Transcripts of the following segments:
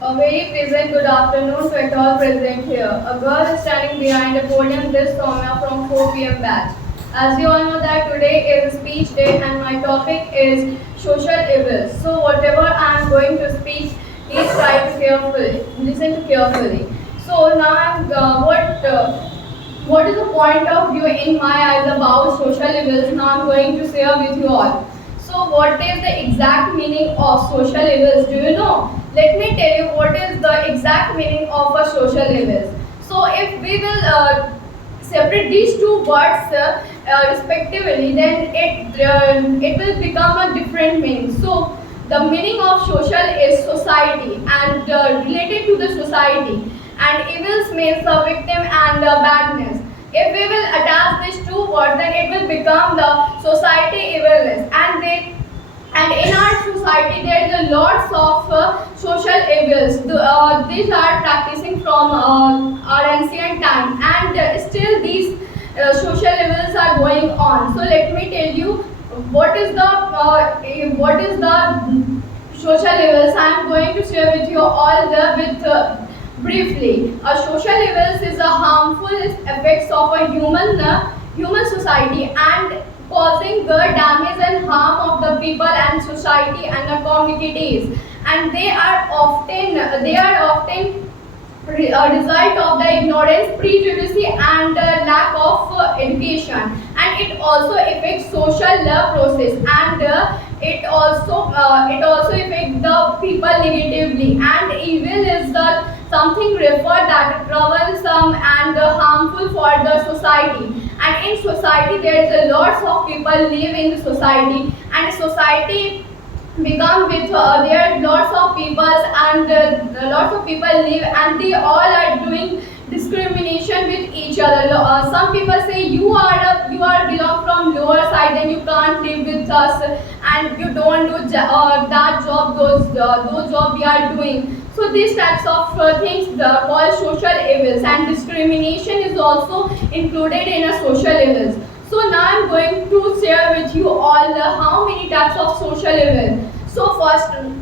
A very pleasant good afternoon to all present here. A girl is standing behind a podium this summer from 4 p.m. batch. As you all know that today is speech day and my topic is social evils. So whatever I am going to speak, please try to listen to carefully. So now what is the point of view in my eyes about social evils? Now I'm going to share with you all. So what is the exact meaning of social evils? Do you know? Let me tell you what is the exact meaning of a social evils. So if we will separate these two words respectively, then it will become a different meaning. So the meaning of social is society and related to the society, and evils means a victim and badness. If we will attach these two words, then it will become the society evilness, and in our society there is a lots of social evils. These are practicing from our ancient time, and still these social evils are going on. So let me tell you what is the social evils. I am going to share with you all the with briefly. A social evils is a harmful effects of a human society and causing the damage and harm of the people and society and the communities, and they are often a result of the ignorance, prejudice, and lack of education, and it also affects social love process, and it also affects the people negatively. And evil is the something referred that troublesome and harmful for the society. And in society there is a lots of people live in the society, and society become with there are lots of people, and lots of people live, and they all are doing discrimination with each other. Some people say you are belong from lower side, then you can't live with us, and you don't do that job, those job we are doing. So these types of things called social evils, and discrimination is also included in a social evils. So now I'm going to share with you all how many types of social evils. So first, and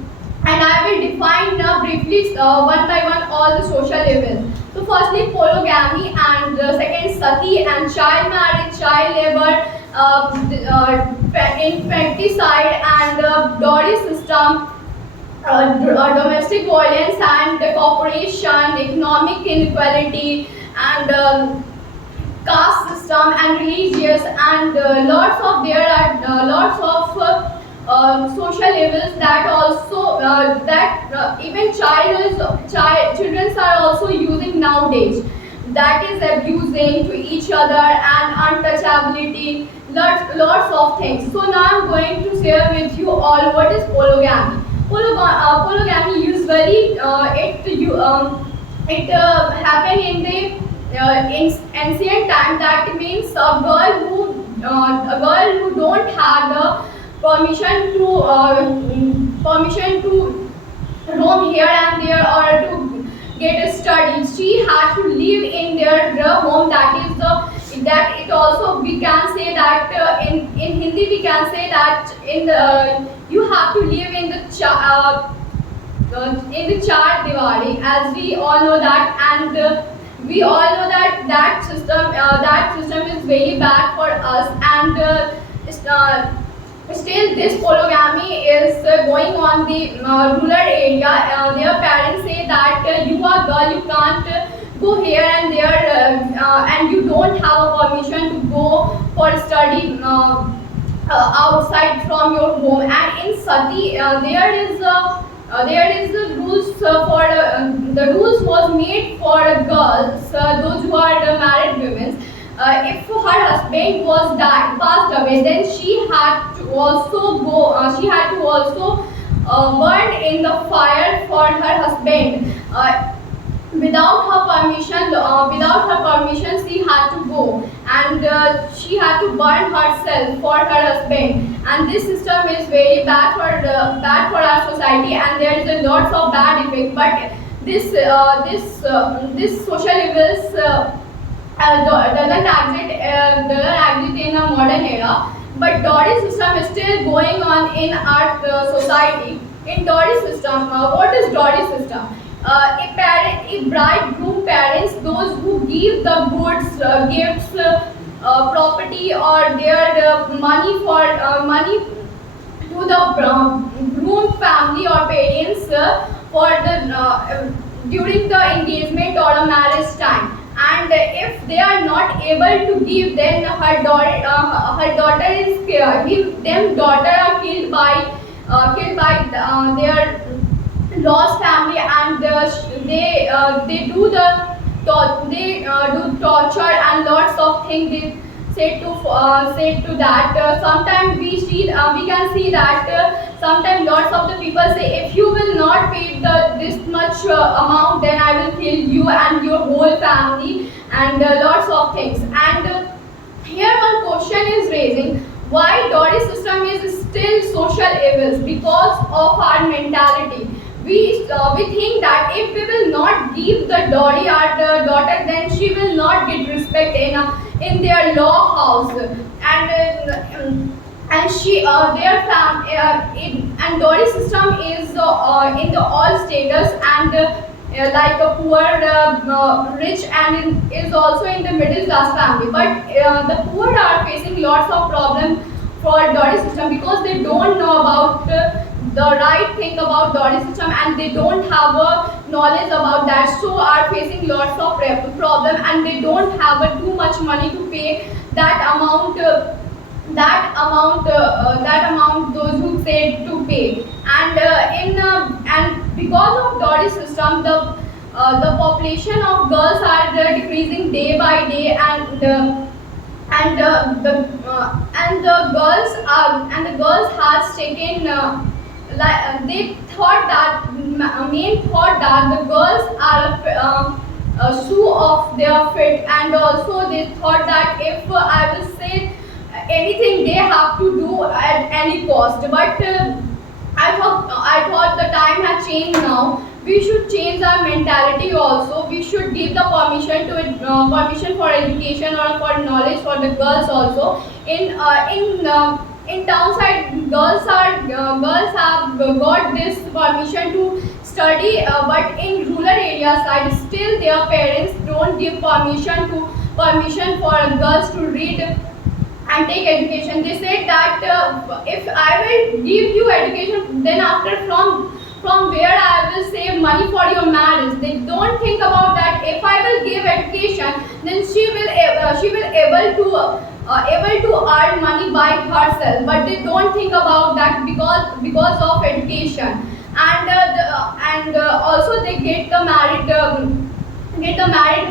I will define briefly one by one all the social evils. So firstly, polygamy, and second, sati and child marriage, child labor, infanticide and dowry system, domestic violence and cooperation, economic inequality, and caste system and religious, and lots of social evils that also that even children are also using nowadays, that is abusing to each other and untouchability, lots of things. So now I'm going to share with you all what is polygamy. Polygamy usually it happened in the in ancient time. That means a girl who don't have the permission to roam here and there or to get a study. She had to live in their home. That it also we can say that in Hindi we can say that in the you have to live in the char diwali, as we all know that, and we all know that that system is very bad for us, and still this polygamy is going on the rural area. Their parents say that you are girl, you can't go here and there, and you don't have a permission to go for study outside from your home. And in sati there is the rules for the rules was made for girls, those who are the married women. If her husband was passed away, then she had to also go. She had to also burn in the fire for her husband. Without her permission, she had to go, and she had to burn herself for her husband. And this system is very bad for our society, and there is a lots of bad effect. But this social evils doesn't exist in a modern era. But dowry system is still going on in our society. In dowry system, what is dowry system? if bridegroom parents, those who give the goods, gifts, property or their money to the groom family or parents for the during the engagement or a marriage time. And if they are not able to give, then her daughter is them daughter are killed by their lost family, and they do do torture and lots of things they say to that. Sometimes we can see that sometimes lots of the people say, if you will not pay this much amount, then I will kill you and your whole family, and lots of things. And here one question is raising, why dowry system is still social evils? Because of our mentality. We think that if we will not give the dowry our daughter, then she will not get respect in their law house, and she their fam and dowry system is in the all status, and like a poor, rich, and is also in the middle class family. But the poor are facing lots of problems for dowry system, because they don't know about the right thing about dowry system, and they don't have a knowledge about that, so are facing lots of problem, and they don't have too much money to pay that amount. That amount those who said to pay. And and because of dowry system, the population of girls are decreasing day by day, and the girls has taken they thought that main thought that the girls are a shoe of their feet, and also they thought that if I will say anything, they have to do at any cost. But I thought the time has changed now. We should change our mentality also. We should give the permission for education or for knowledge for the girls also. In townside, girls have got this permission to study, but in rural area side, still their parents don't give permission for girls to read and take education. They said that if I will give you education, then after from where I will save money for your marriage. They don't think about that. If I will give education, then she will able to earn money by herself. But they don't think about that, because of education. And also they get the married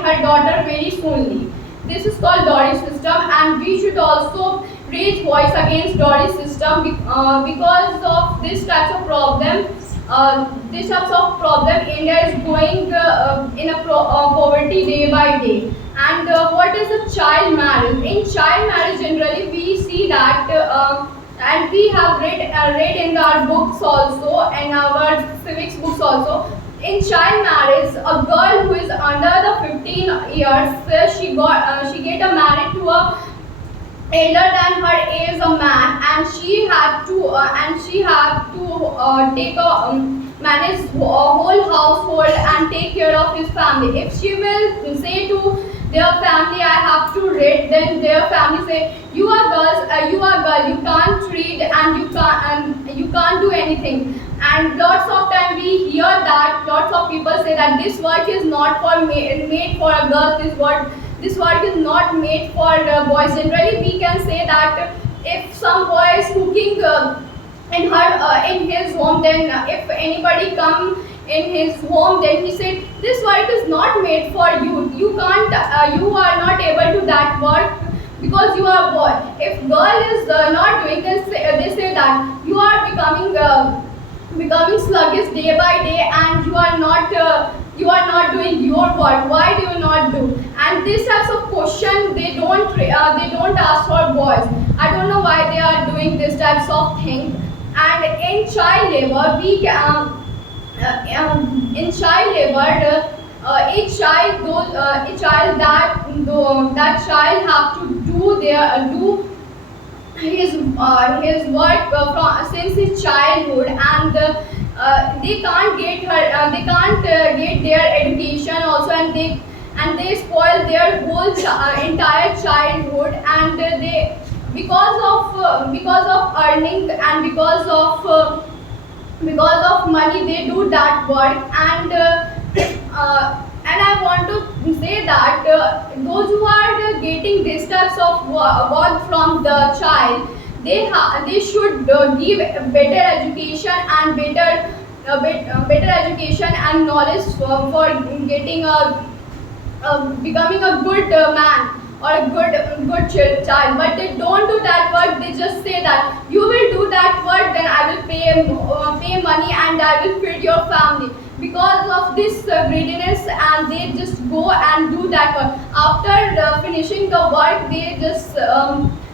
her daughter very soonly. This is called dowry system, and we should also raise voice against dowry system, because of this types of problem. This types of problem, India is going in a poverty day by day. And what is a child marriage? In child marriage, generally we see that, and we have read in our books also, and our civics books also. In child marriage, a girl who is under the 15 years, she get married to a elder than her is a man, and she had to take a manage whole household and take care of his family. If she will say to their family, I have to read, then their family say, you are girl, you can't read, and you can't do anything. And lots of time we hear that lots of people say that this work is not made for a girl. This work is not made for boys. Generally, we can say that if some boy is cooking in his home, then if anybody come in his home, then he said, this work is not made for you. You can't. You are not able to that work because you are a boy. If girl is not doing this, they say that you are becoming sluggish day by day, and you are not doing your work. Why do you not do? And these types of question, they don't ask for boys. I don't know why they are doing this types of thing. And in child labor, in child labor, a child that child have to do his work since his childhood, and they can't get they can't get their education also, and they spoil their whole entire childhood, and they, because of earning and because of money, they do that work. And I want to say that those who are getting these types of work from the child, they should give better education and better education and knowledge for getting becoming a good man or a good child. But they don't do that work. They just say that you will do that work, then I will pay money and I will feed your family. Because of this greediness, and they just go and do that work. After finishing the work, they just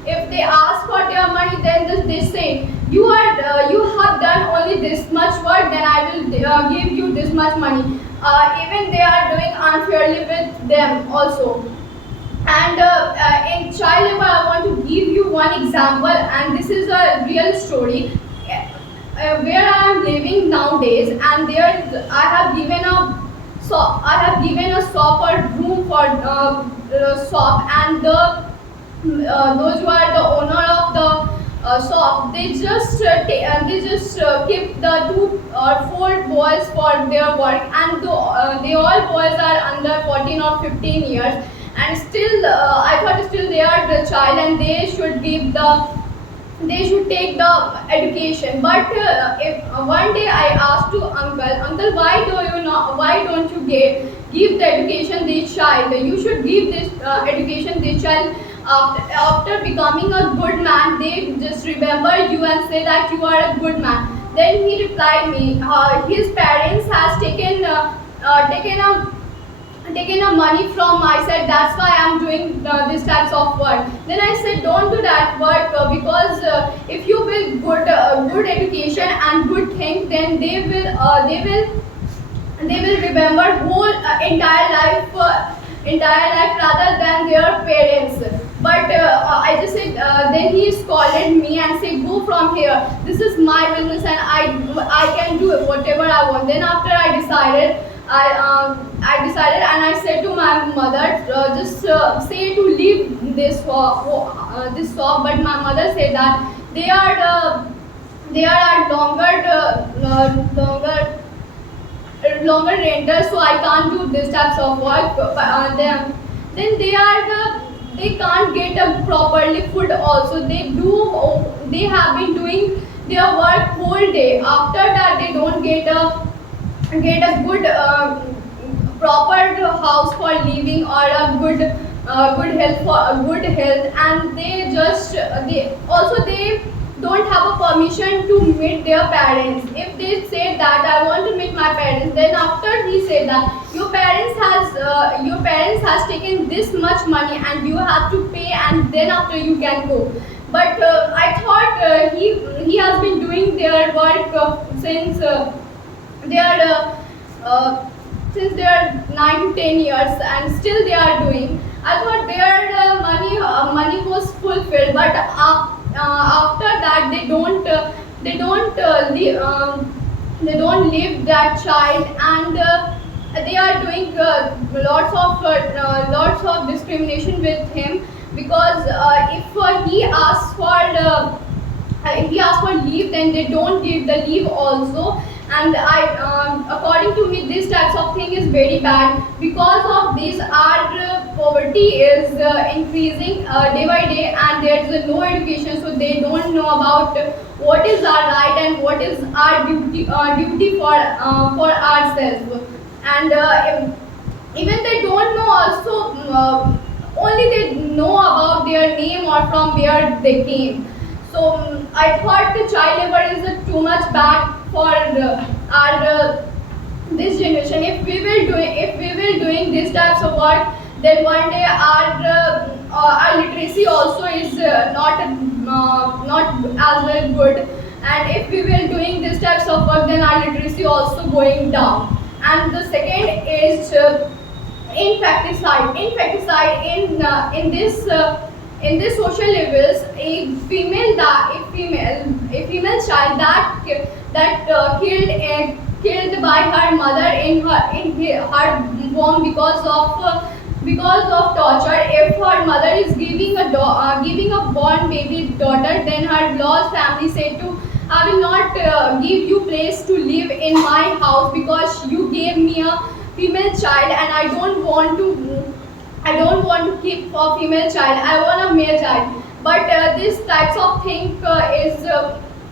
if they ask for their money, then just they say you have done only this much work, then I will give you this much money. Even they are doing unfairly with them also. And in child labor, I want to give you one example, and this is a real story. Where I am living nowadays, and there I have given a shop or room for shop, and those who are the owner of the shop, they just keep the 2 or 4 boys for their work, and they all boys are under 14 or 15 years, and still I thought still they are the child, and they should take the education. But if one day I asked to uncle, why don't you give the education this child? You should give this education this child. After becoming a good man, they just remember you and say that you are a good man. Then he replied me, his parents has taken a money from my side, that's why I'm doing this types of work. Then I said, don't do that work, because if you will good education and good things, then they will remember whole entire life rather than their parents. But I just said, then he scolded me and said, go from here, this is my business, and I can do whatever I want. Then after I decided, and I said to my mother, just say to leave this shop. But my mother said that they are longer renters, so I can't do this types of work. Then they can't get a properly food also. They have been doing their work whole day. After that, they don't get a proper house for living, or a good health, and they don't have a permission to meet their parents. If they say that I want to meet my parents, then after he said that your parents has taken this much money and you have to pay, and then after you can go. But I thought he has been doing their work they are since they are 9 to 10 years, and still they are doing. I thought their money was fulfilled, but after that they don't leave that child, and they are doing lots of discrimination with him. Because if he asks for leave, then they don't give the leave also. And according to me, this types of thing is very bad. Because of this, our poverty is increasing day by day, and there is no education, so they don't know about what is our right and what is our duty for ourselves. And even they don't know also. Only they know about their name or from where they came. So I thought the child labor is too much bad for our this generation. If we will doing these types of work, then one day our literacy also is not as well good. And if we will doing these types of work, then our literacy also going down. And the second is infanticide. In this social levels, a female child killed by her mother her womb because of torture. If her mother is giving a born baby daughter, then her lost family said to, I will not give you place to live in my house because you gave me a female child, and I don't want to keep a female child. I want a male child. But this types of thing is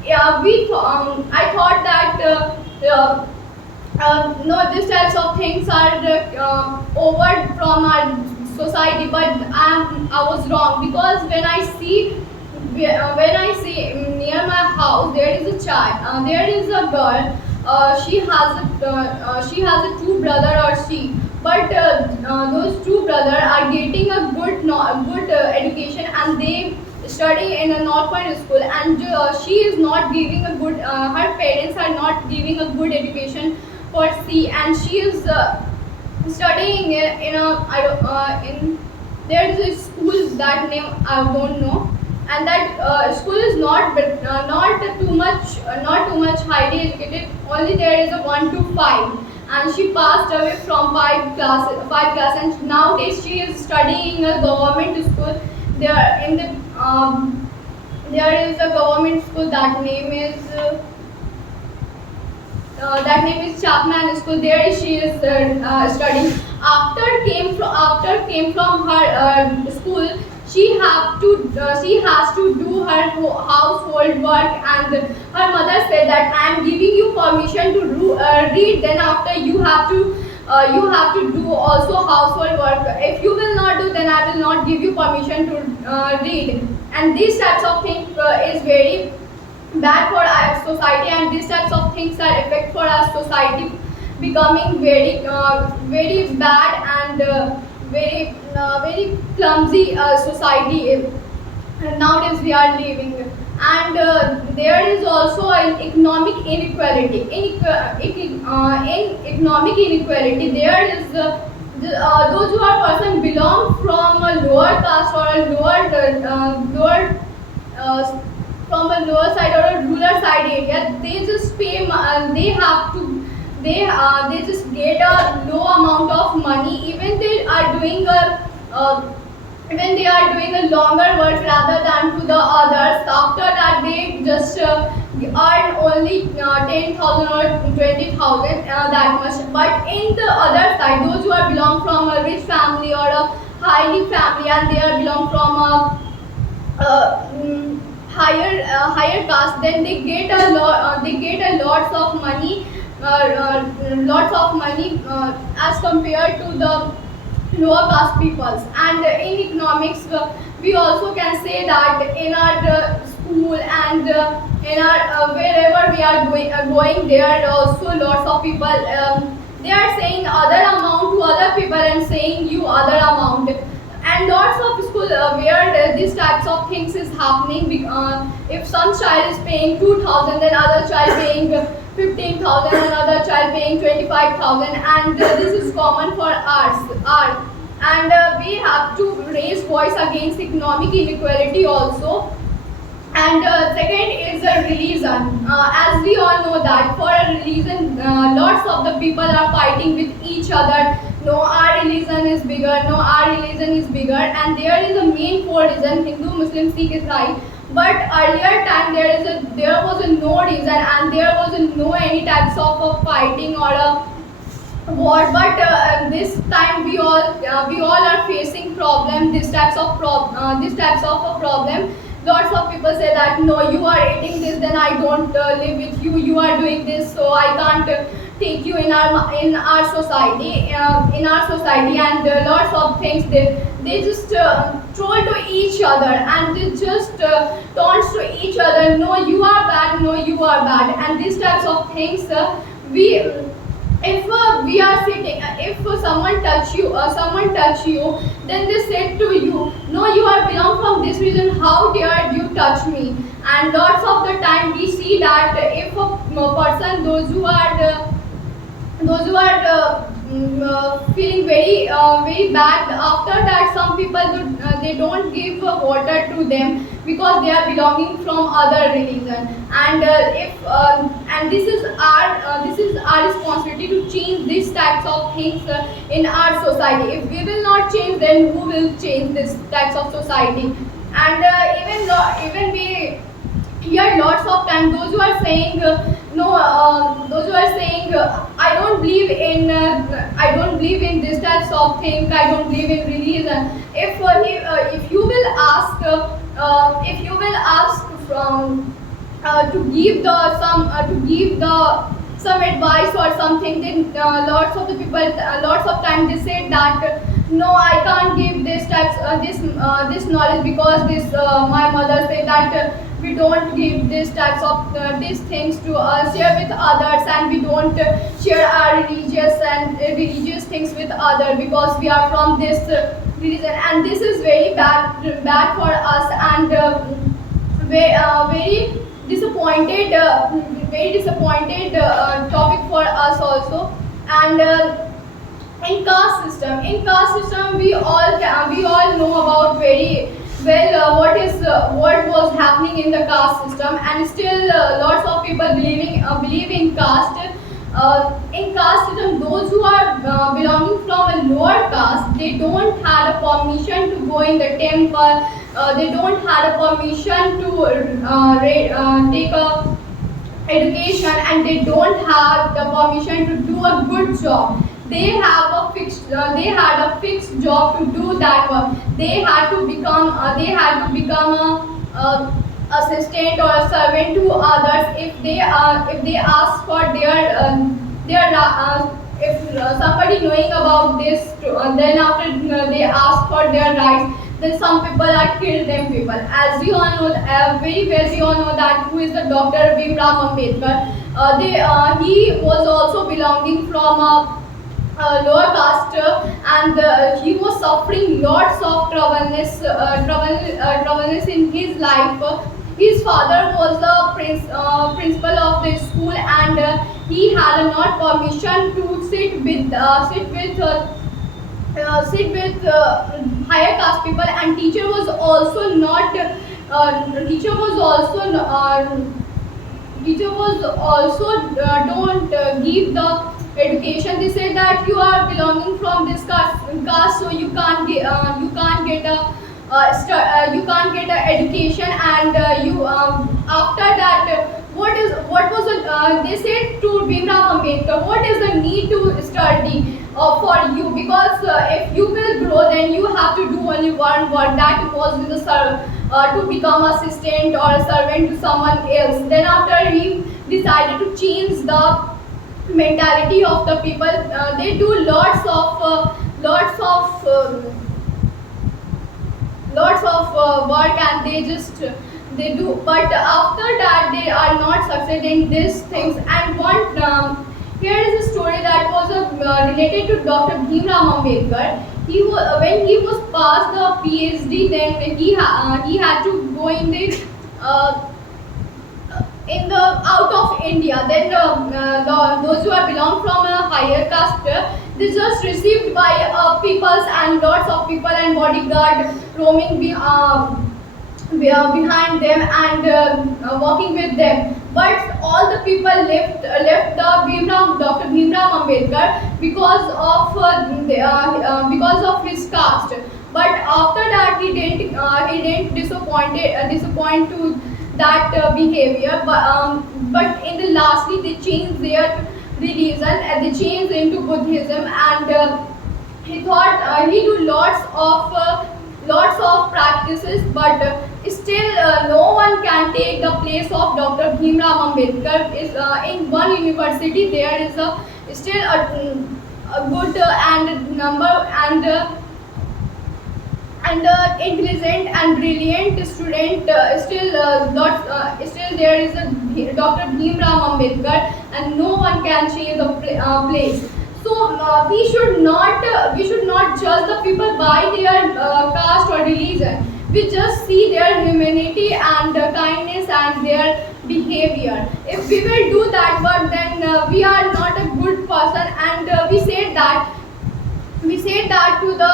yeah, I thought that no, these types of things are over from our society. But I was wrong, because when I see near my house there is a child, there is a girl. She has a two brother or she, but those two brother are getting a good education, and they study in a North Point school, and she is not giving a good. Her parents are not giving a good education for C, and she is studying in a I don't in there is a school, that name I don't know, and that school is not too much highly educated. Only there is a 1 to 5, and she passed away from 5 class, and nowadays she is studying in a government school. There in the there is a government school, that name is Chapman School. There she is studying. After came from her school, she has to do her household work, and her mother said that I am giving you permission to read. Then after you have to do also household work. If you will not do, then I will not give you permission to read. And these types of things is very bad for our society, and these types of things are effect for our society becoming very bad, and very clumsy society nowadays we are living. And there is also an economic inequality. In economic inequality, there is those who are person belong from a lower caste or a lower from a lower side or a rural side area. They just they have to they just get a low amount of money, even they are doing uh, when they are doing a longer work rather than to the others. After that, they just earn only 10,000 or 20,000, that much. But in the other side, those who are belong from a rich family or a highly family, and they are belong from higher caste, then they get a lots of money as compared to the lower caste peoples. And in economics, we also can say that in our school, and in our wherever we are going, there are also lots of people, they are saying other amount to other people and saying you other amount. And lots of school where these types of things is happening. If some child is paying 2,000, then other child paying 15,000, and other child paying 25,000, and this is common for art. And we have to raise voice against economic inequality also. And second is a religion. As we all know that for a religion, lots of the people are fighting with each other. No, our religion is bigger. No, our religion is bigger. And there is a main four religion: Hindu, Muslim, Sikh, Israel. But earlier time there was a no reason, and there was a no any types of a fighting or a war. But this time we all are facing problem. These types of a problem. Lots of people say that no, you are eating this, then I don't live with you. You are doing this, so I can't take you in our society. And lots of things they just troll to each other, and they just taunts to each other. No, you are bad. No, you are bad. And these types of things we if we are sitting, if someone touch you, then they said to you, no, you are belong from this region, how dare you touch me. And lots of the time we see that if a person, those who are feeling very bad. After that, some people they don't give water to them because they are belonging from other religion. And if and this is our responsibility to change these types of things in our society. If we will not change, then who will change this types of society? And even we hear lots of time those who are saying no those who are saying I don't believe in this types of things, I don't believe in religion. If you will ask if you will ask from to give the some to give the some advice or something, then lots of the people lots of time they say that no, I can't give this types this knowledge because this my mother said that we don't give this types of these things to share with others, and we don't share our religious things with others because we are from this religion. And this is very bad for us, and very disappointed very disappointed topic for us also. And in caste system we all know about very well what was happening in the caste system, and still lots of people believe in caste. In caste system, those who are belonging from a lower caste, they don't have a permission to go in the temple. They don't have a permission to take a education, and they don't have the permission to do a good job. They had a fixed job to do that work. They had to become a assistant or a servant to others if they ask for if somebody knowing about this then after they ask for their rights, then some people are killed them people. As we all know, very well we all know that who is the Dr. Bhimrao Ambedkar. He was also belonging from a lower caste, and he was suffering lots of troubleness in his life. His father was the principal of the school, and he had not permission to sit with higher caste people. And teacher was also not teacher was also teacher was also don't give the education. They said that you are belonging from this caste, so you can't get a you can't get a education. And you after that what was they said to Bhimrao Ambedkar, what is the need to study for you, because if you will grow, then you have to do only one work, that was with the to become assistant or a servant to someone else. Then after he decided to change the mentality of the people. They do lots of work, and they do, but after that they are not succeeding these things. And one here is a story that was related to Dr. Bhimrao Ambedkar. When he was passed the PhD, then he had to go uh, in the out of India. Then those who are belong from a higher caste, they just received by peoples and lots of people and bodyguard roaming behind them and walking with them. But all the people left the Dr. Bhimrao Ambedkar because of his caste. But after that he didn't disappoint to that behavior. But in the lastly they changed their religion, and they changed into Buddhism. And he thought he do lots of practices, but still no one can take the place of Dr. Bhimrao Ambedkar. Is in one university there is still a good and number and intelligent and brilliant student. Still there is a Dr. Bhimrao Ambedkar, and no one can change the place. So we should not judge the people by their caste or religion. We just see their humanity and kindness and their behavior. If we will do that, but then we are not a good person, and we say that say that to the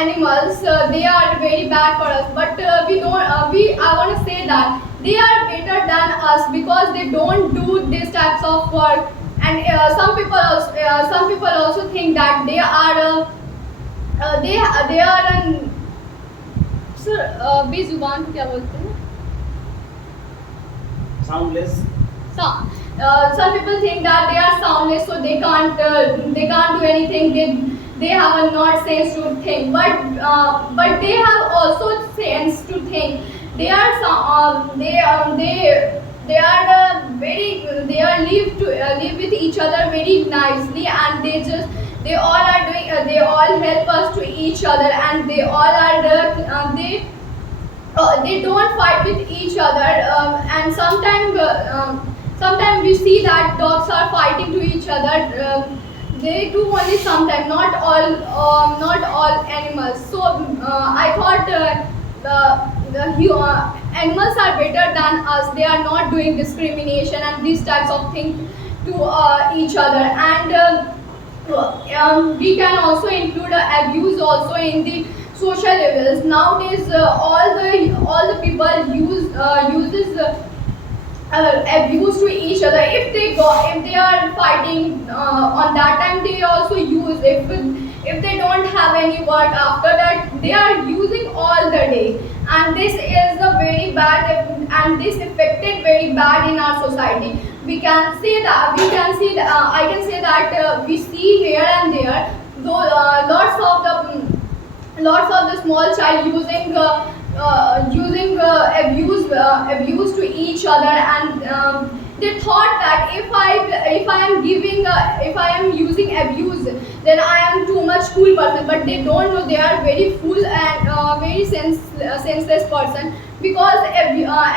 animals, they are very bad for us, but we don't we I want to say that they are better than us because they don't do these types of work. And some people also think that they are they are an sir बेजुबान को क्या बोलते हैं? Soundless. Some people think that they are soundless, so they can't do anything. They have a not sense to think, but they have also sense to think. They are they are very they are live with each other very nicely, and they all are doing they all help us to each other, and they all are they don't fight with each other, and sometimes we see that dogs are fighting to each other. They do only sometimes, not all animals. So I thought animals are better than us. They are not doing discrimination and these types of things to each other. And we can also include abuse also in the social levels. Nowadays, all the people uses abuse to each other. If they are fighting on that time, they also use. If they don't have any work after that, they are using all the day, and this is a very bad, and this affected very bad in our society. We can say that I can say that we see here and there though lots of the small child using abuse to each other, and they thought that if I am using abuse, then I am too much cool person. But they don't know they are very fool and very senseless person, because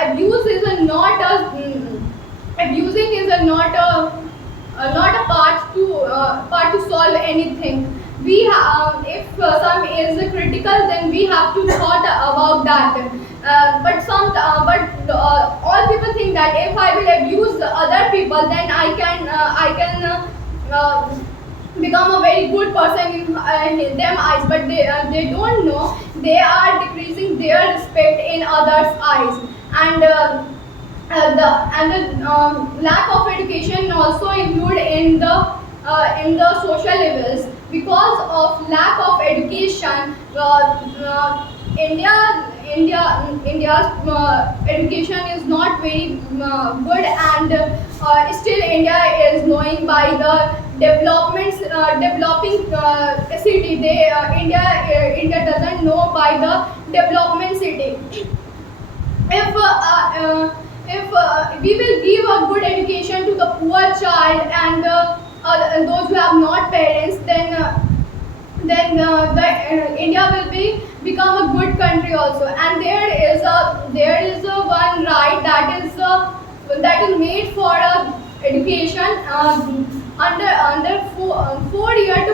abuse is a not a abusing is a not a part to solve anything. We have if some is critical, then we have to thought about that. But all people think that if I will abuse other people, then I can become a very good person in them eyes. But they don't know they are decreasing their respect in others eyes. And the lack of education also include in the social levels. Because of lack of education, India's education is not very good, and still India is knowing by the developing city. India doesn't know by the development city. If we will give a good education to the poor child and those who have not parents, then India will become a good country also. And there is a one right that is made for education. Under 4 year to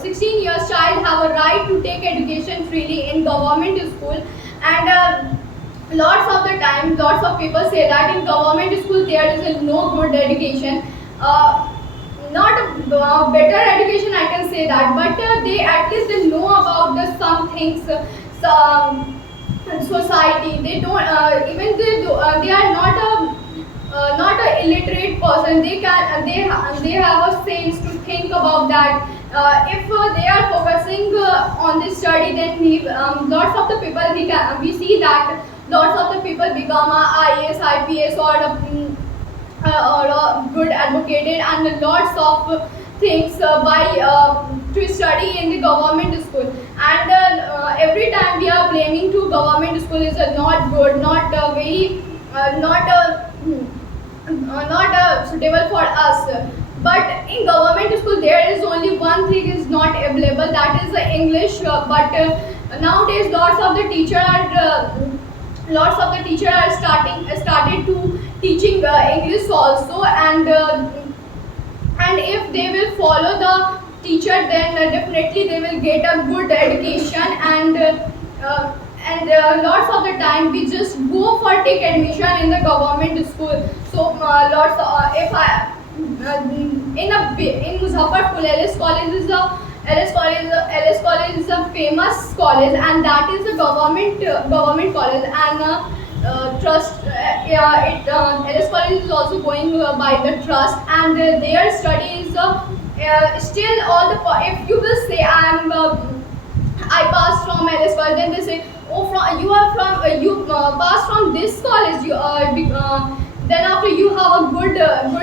16 years child have a right to take education freely in government school. And lots of the time, lots of people say that in government school there is no good education. Not a better education, I can say that, but they at least they know about the some things, society. They don't even they are not a illiterate person. They have a sense to think about that. If they are focusing on this study, then lots of the people we see that lots of the people become a IAS, IPS, or a good advocated, and lots of things to study in the government school. And every time we are blaming to government school is not good, not very not suitable for us. But in government school there is only one thing is not available, that is English. But nowadays lots of the teacher are started to teaching English also. And if they will follow the teacher, then definitely they will get a good education. And lots of the time we just go for take admission in the government school. So lots if I in Muzaffarpur, LS college LS College is a famous college, and that is a government college, and trust. Yeah, LS College is also going by the trust, and their study is still all the. If you will say I passed from LS College, then they say, oh, from you are from you passed from this college. Then after you have a good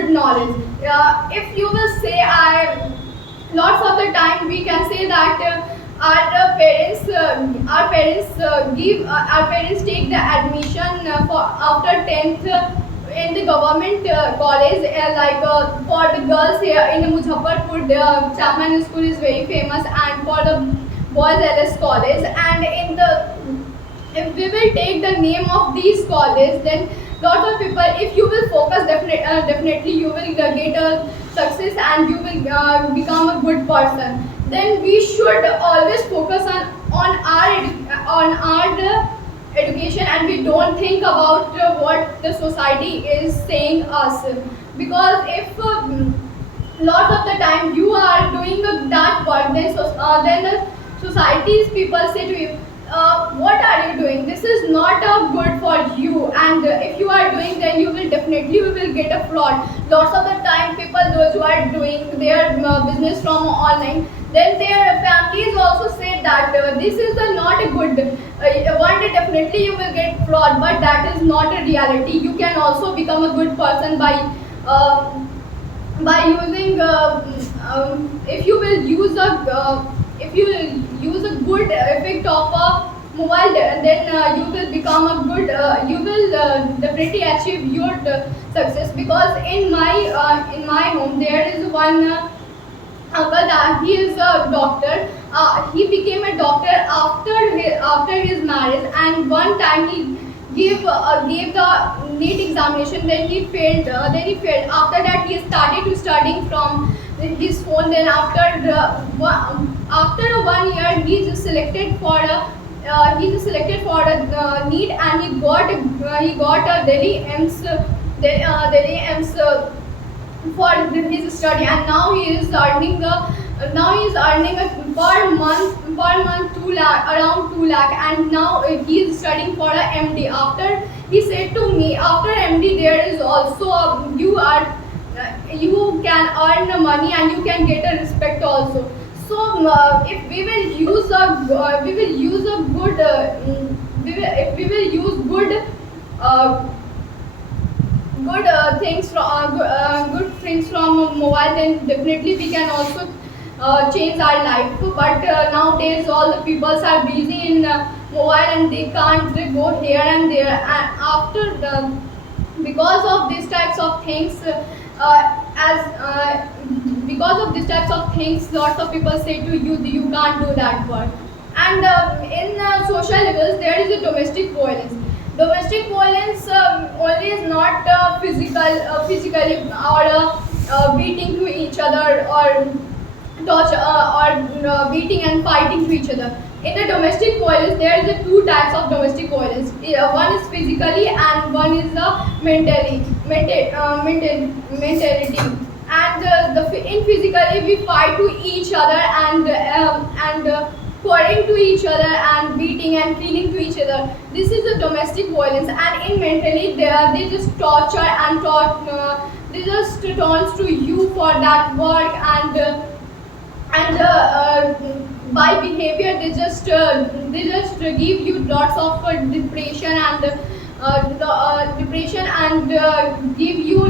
knowledge. If you will say I lots of the time we can say that our parents give our parents take the admission for after 10th in the government college, like for the girls here in Muzaffarpur, Chapman School is very famous, and for the boys LS College. And in the, if we will take the name of these colleges, then lot of people, if you will focus, definitely you will get a success, and you will become a good person. Then we should always focus on our education, and we don't think about what the society is saying us. Because if lot of the time you are doing that work, then the society's people say to you, what are you doing? This is not good for you, and if you are doing, then you will definitely will get a fraud. Lots of the time people, those who are doing their business from online, then their families also say that this is not a good, one day definitely you will get fraud, but that is not a reality. You can also become a good person uh, by using if you will use a good effect of a mobile, then you will become a good, you will definitely achieve your success. Because in my home there is one uncle that he is a doctor. He became a doctor after his marriage, and one time he gave the NEET examination. Then he failed. After that, he started to studying from his phone. Then after 1 year, he just selected for a NEET, and he got a Delhi AIMS for his study, and now he is earning a per month 2 lakh, around 2 lakh, and now he is studying for a MD. After he said to me, after MD there is also you can earn money, and you can get a respect also. So if we will use a good if we will use good things from mobile, then definitely we can also change our life. But nowadays all the people are busy in mobile, and they can't go here and there, and after the, because of these types of things, as because of these types of things, lots of people say to you that you can't do that work. And in social levels there is a domestic violence. Domestic violence only is not physically, or beating to each other, or beating and fighting to each other. In the domestic violence, there is a two types of domestic violence. One is physically, and one is mentality. And in physically, we fight to each other, and quarreling to each other, and beating and killing to each other. This is the domestic violence. And in mentally, they just torture and they just taunts to you for that work, and by behavior they just give you lots of depression, and give you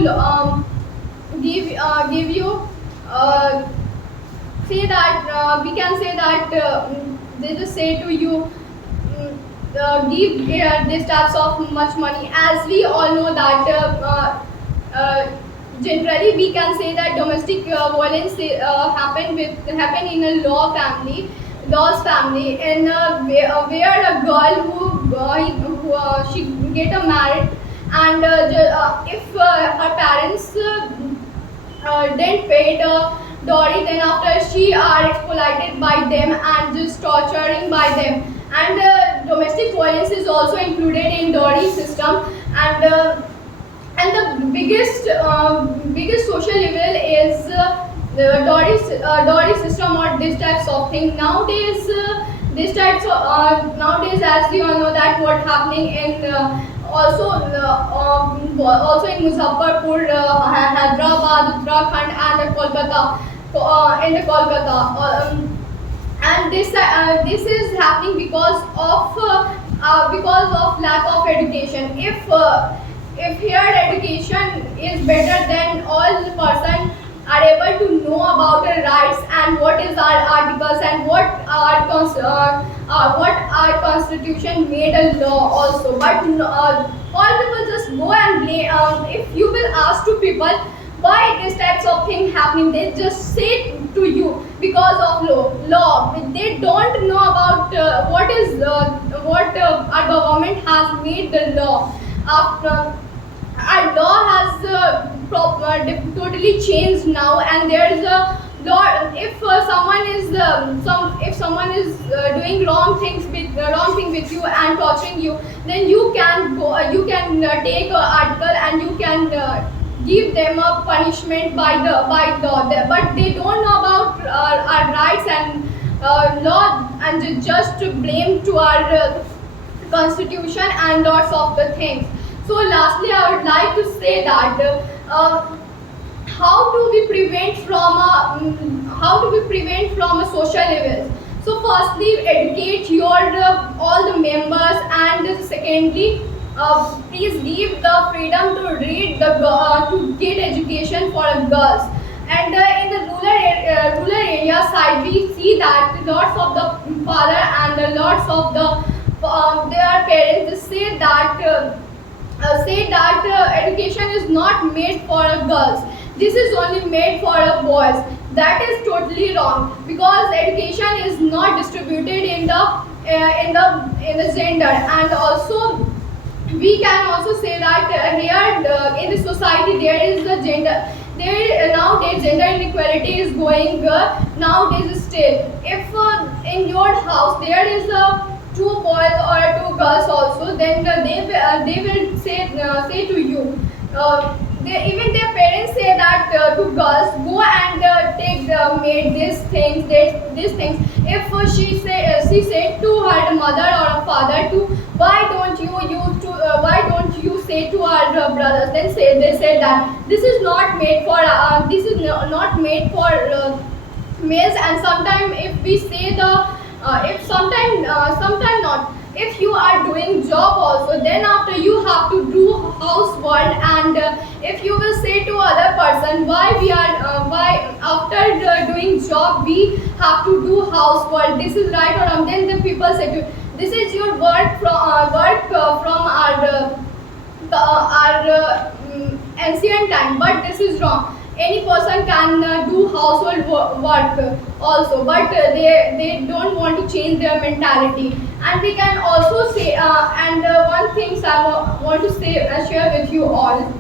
say that we can say that they just say to you, give these types of much money. As we all know that generally we can say that domestic violence happen in a law's family, and where a girl she get a married, and if her parents didn't pay the dowry, then after she are exploited by them and just torturing by them. And domestic violence is also included in dowry system. And the biggest social evil is the dowry system, or these types of thing nowadays. These types of nowadays, as we all know that what happening in also in Muzaffarpur, Hyderabad, Uttarakhand, and Kolkata, in the Kolkata. And this is happening because of lack of education. If here education is better, then all the person are able to know about our rights and what is our articles and what our constitution made a law also. But all people just go and blame. If you will ask to people why these types of things happening, they just say to you because of law. They don't know about what our government has made the law. After our law has totally changed now, and there is a law. If someone is doing wrong thing with you and torturing you, then you can go. You can take an article and you can give them a punishment by law. But they don't know about our rights and law, and just blame to our constitution and lots of the things. So lastly, I would like to say that how do we prevent from a social evils? So firstly, educate your all the members, and secondly, please give the freedom to read to get education for girls. And in the rural area side, we see that lots of the father and lots of their parents say that education is not made for girls. This is only made for boys. That is totally wrong, because education is not distributed in the gender. And also we can also say that here in the society there is the gender. Nowadays gender inequality is going nowadays still. If in your house there is two boys or two girls also, then they will say to you. Even their parents say that to girls, go and take maid these things. If she said to her mother or a father to why don't you say to our brothers, then they said that this is not made for not made for males. And sometimes if we say if sometime not, if you are doing job also, then after you have to do housework. And if you will say to other person why after doing job we have to do housework, this is right or wrong, then the people say to you, this is your work from ancient time, but this is wrong. Any person can do household work also, but they don't want to change their mentality. And we can also say one thing I want to say share with you all.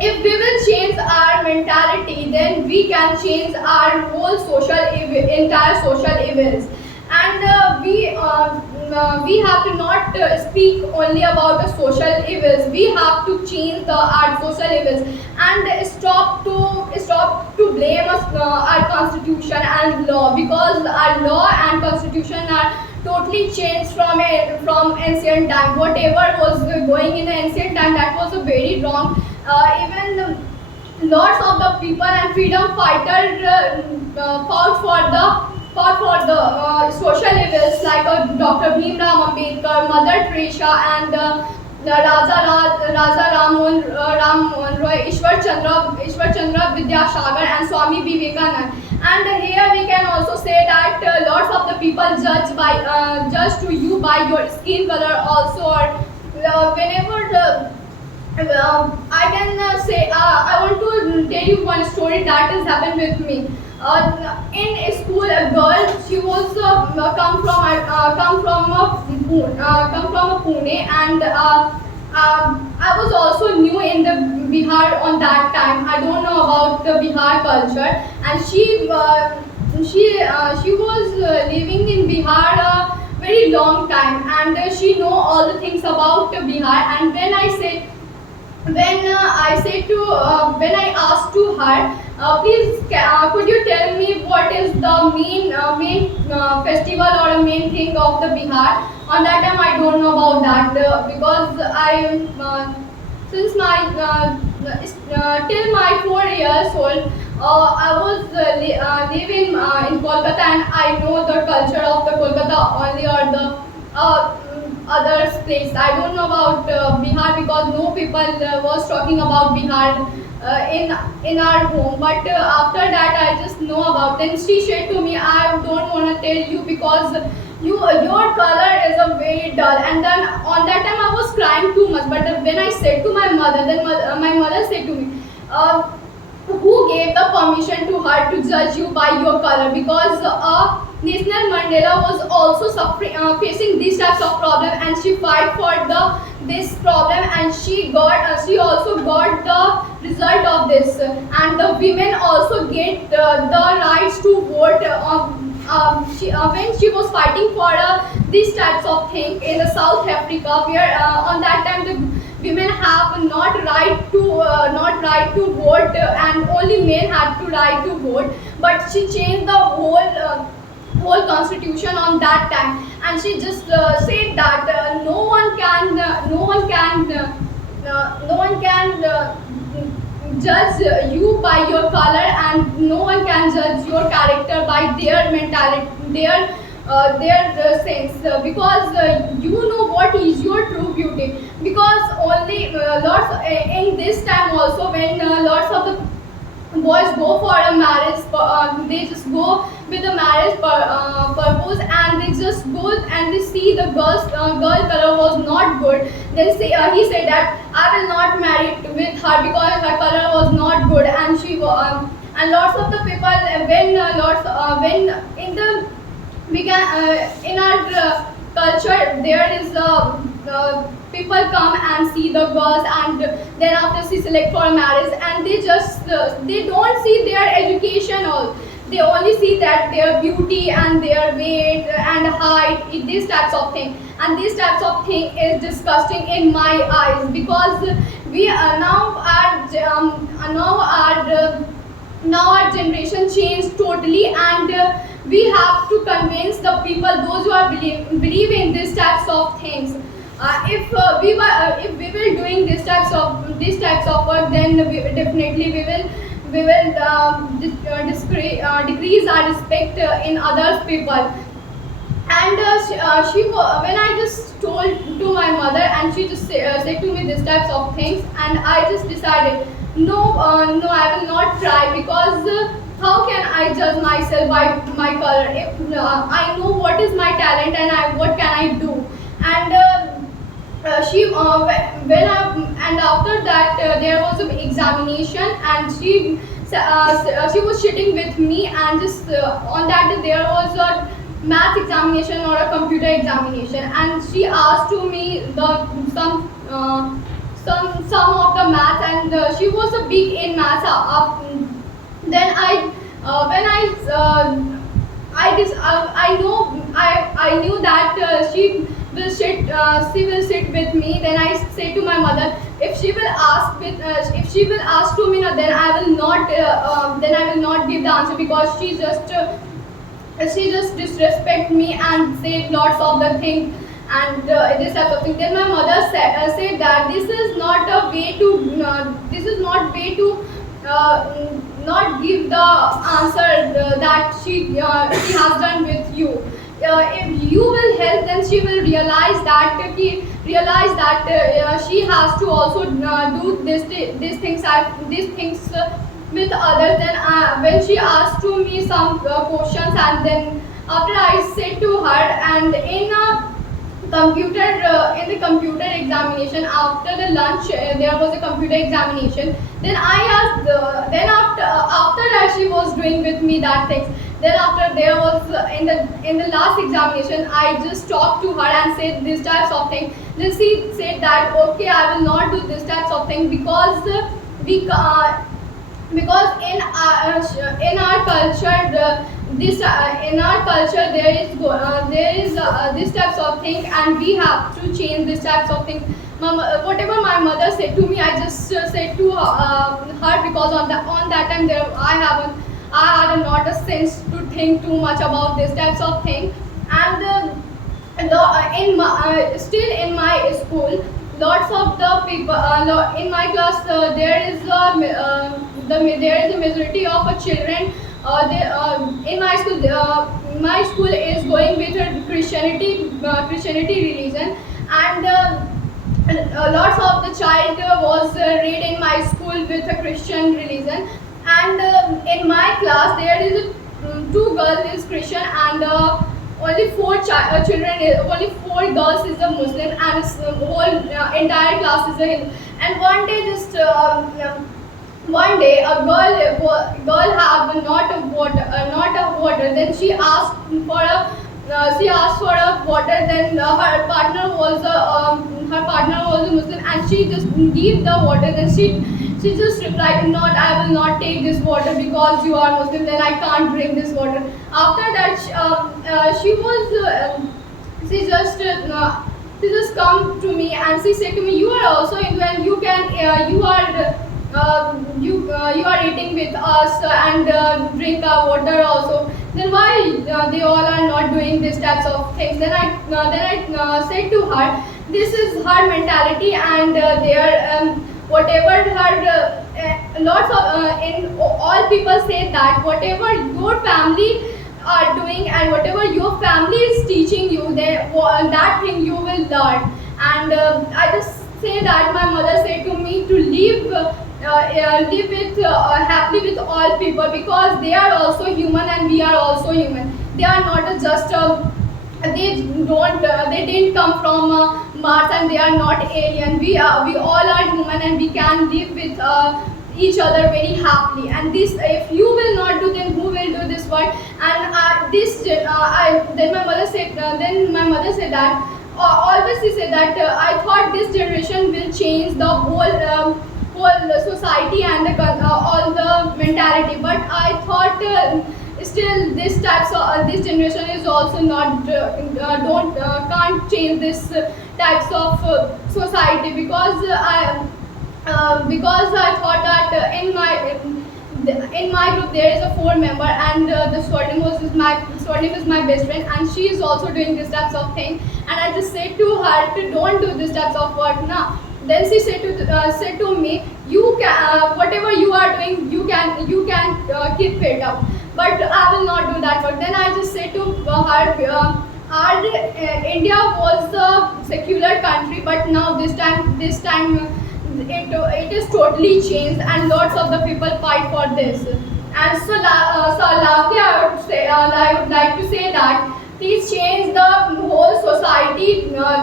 If we will change our mentality, then we can change our whole entire social events. And we have to not speak only about the social evils. We have to change our social evils and stop to blame us, our constitution and law, because our law and constitution are totally changed from ancient time. Whatever was going in the ancient time, that was a very wrong. Even lots of the people and freedom fighters fought for the social evils, like Dr. Bhimrao Ambedkar, Mother Teresa, and the Raja Ram Mohan Roy, Ishwar Chandra Vidyasagar, and Swami Vivekanand. And here we can also say that lots of the people judge to you by your skin color also, or whenever I can say I want to tell you one story that has happened with me. In a school, a girl, she was come from Pune, and I was also new in the Bihar on that time. I don't know about the Bihar culture, and she was living in Bihar a very long time, and she know all the things about Bihar. And when I asked to her, please could you tell me what is the main festival or a main thing of the Bihar. On that time, I don't know about that because I am since my till my 4 years old. I was living in Kolkata, and I know the culture of the Kolkata only, or the other place. I don't know about Bihar because no people was talking about Bihar in our home. But after that, I just know about. Then she said to me, "I don't want to tell you because your color is a very dull." And then on that time, I was crying too much. But when I said to my mother, then my mother said to me. Who gave the permission to her to judge you by your color? Because National Mandela was also suffering, facing these types of problem, and she fight for this problem, and she also got the result of this, and the women also get the rights to vote. When she was fighting for these types of thing in the South Africa, where on that time the women have not right to vote, and only men had to right to vote. But she changed the whole constitution on that time, and she just said that no one can judge you by your color, and no one can judge your character by their mentality, their sense, because you know what is your true beauty. Because only lots in this time also, when lots of the boys go for a marriage, they just go with a marriage purpose, and they just go and they see the girl color was not good. Then he said that I will not marry with her because her color was not good, and and lots of the people when in the we can in our culture there is people come and see the girls, and then after she select for marriage, and they just they don't see their education all. They only see that their beauty and their weight and height, these types of thing. And these types of thing is disgusting in my eyes, because we now our generation changed totally, and we have to convince the people, those who are believe in these types of things. If we will doing these types of work, then definitely we will decrease our respect in other people. And when I just told to my mother, and she just said to me these types of things, and I just decided, no, I will not try, because how can I judge myself by my color? If I know what is my talent, and what can I do? And and after that there was an examination, and she was sitting with me, and just on that day there was a math examination or a computer examination, and she asked to me some of the math, and she was a big in math. Then I knew that she will sit with me. Then I say to my mother, if she will ask to me, no, then I will not give the answer, because she just disrespect me and say lots of the things, and this type of thing. Then my mother said that this is not a way to not give the answer that she has done with you. If you will help, then she will realize that she has to also do these things with others. Then when she asked to me some questions, and then after I said to her, and in the computer examination, after the lunch there was a computer examination. Then I asked then after that she was doing with me that things. Then after there was in the last examination, I just talked to her and said these types of things. Then she said that okay, I will not do this types of thing, because because in our culture there is this types of thing, and we have to change these types of things. Whatever my mother said to me, I just said to her, because on that time I had not a sense to think too much about this types of thing. And still in my school, lots of the people in my class, there is a majority of children. In my school is going with a Christianity religion, and lots of the child was read in my school with a Christian religion. And in my class there is two girls is Christian, and only children only four girls is a Muslim, and whole entire class is a Hindu. And one day a girl have not a water. Then she asked for a water. Then her partner was a Muslim, and she just gave the water. Then she just replied, "Not, I will not take this water because you are Muslim. Then I can't drink this water." After that, she just come to me and she said to me, "You are also Hindu, and you are eating with us and drink our water also. Then why they all are not doing these types of things?" Then I said to her, "This is her mentality, and whatever her lots of in all people say that whatever your family are doing and whatever your family is teaching you, that thing you will learn." And I just say that my mother said to me to live with happily with all people, because they are also human and we are also human. They are not just they didn't come from Mars, and they are not alien. We all are human, and we can live with each other very happily. And this, if you will not do, then who will do this work? And then my mother said that always she said that I thought this generation will change the whole society and all the mentality, but I thought still this generation is also not don't can't change this types of society, because I thought that in my group there is a four member, and the Swarnim is my best friend, and she is also doing this types of thing. And I just said to her to don't do this types of work now. Then she said to me, "You can whatever you are doing, you can keep it up, but I will not do that work." Then I just said to her, India was a secular country, but now this time it is totally changed, and lots of the people fight for this. And so lastly, I would like to say that please change the whole society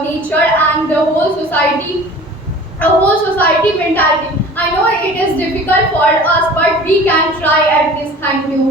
nature and the whole society mentality. I know it is difficult for us, but we can try at this. Thank you.